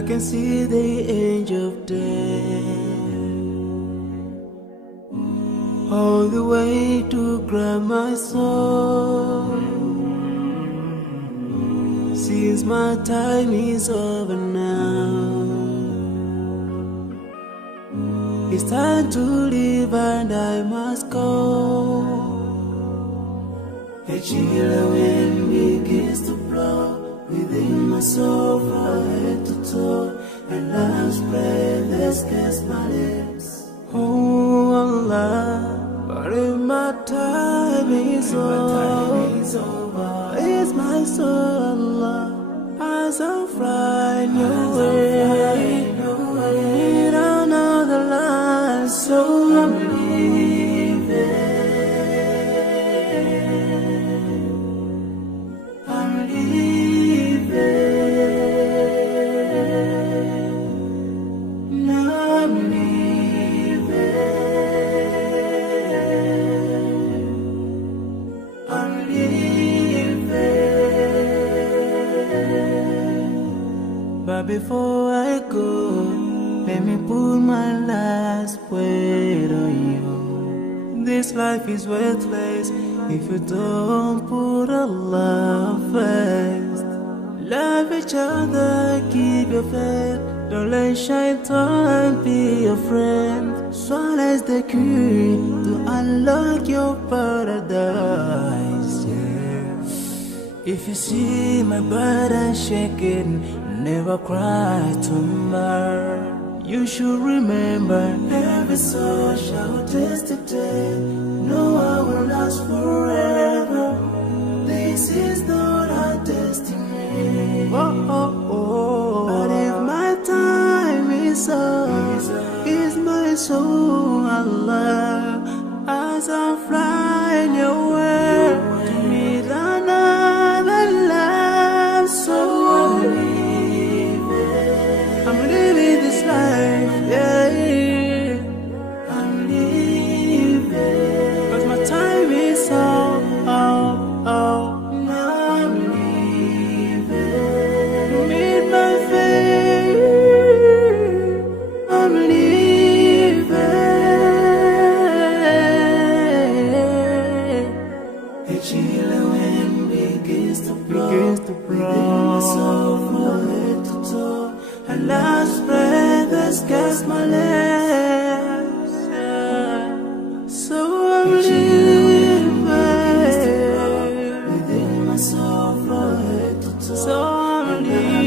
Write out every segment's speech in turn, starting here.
I can see the edge of death, all the way to grab my soul. Since my time is over now, it's time to leave and I must go. A chilly wind begins to blow within my soul from head to toe, and love's breath that scares my lips. Oh Allah, but if my time is over, it's my soul, Allah, as I'm flying away, in another land, so I'm leaving. But before I go, let me put my last word on you. This life is worthless if you don't put Allah first. Love each other, keep your faith. Don't let shaitan be your friend. Swallow the key to unlock your paradise. Yeah. If you see my burden shaking, never cry tomorrow. You should remember, every soul shall taste the day. No one will last forever. This is not our destiny. But if my time is up, is my soul, Allah, as I'm flying away to meet another love, so I'm living this life, yeah. I'm living, 'cause my time is up, now I'm living, meet my fate, I'm living. A chilly wind begins to blow, within my soul from head to toe, and last breath that scares my lips. So I'm living within my soul from head to toe. So I'm living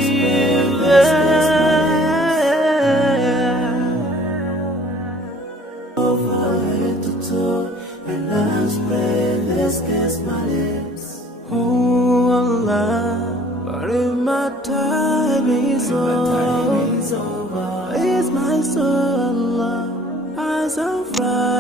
from head to toe, and last breath that scares my lips. Oh Allah, but if my time is over, it's my soul, Allah, as I'm flying.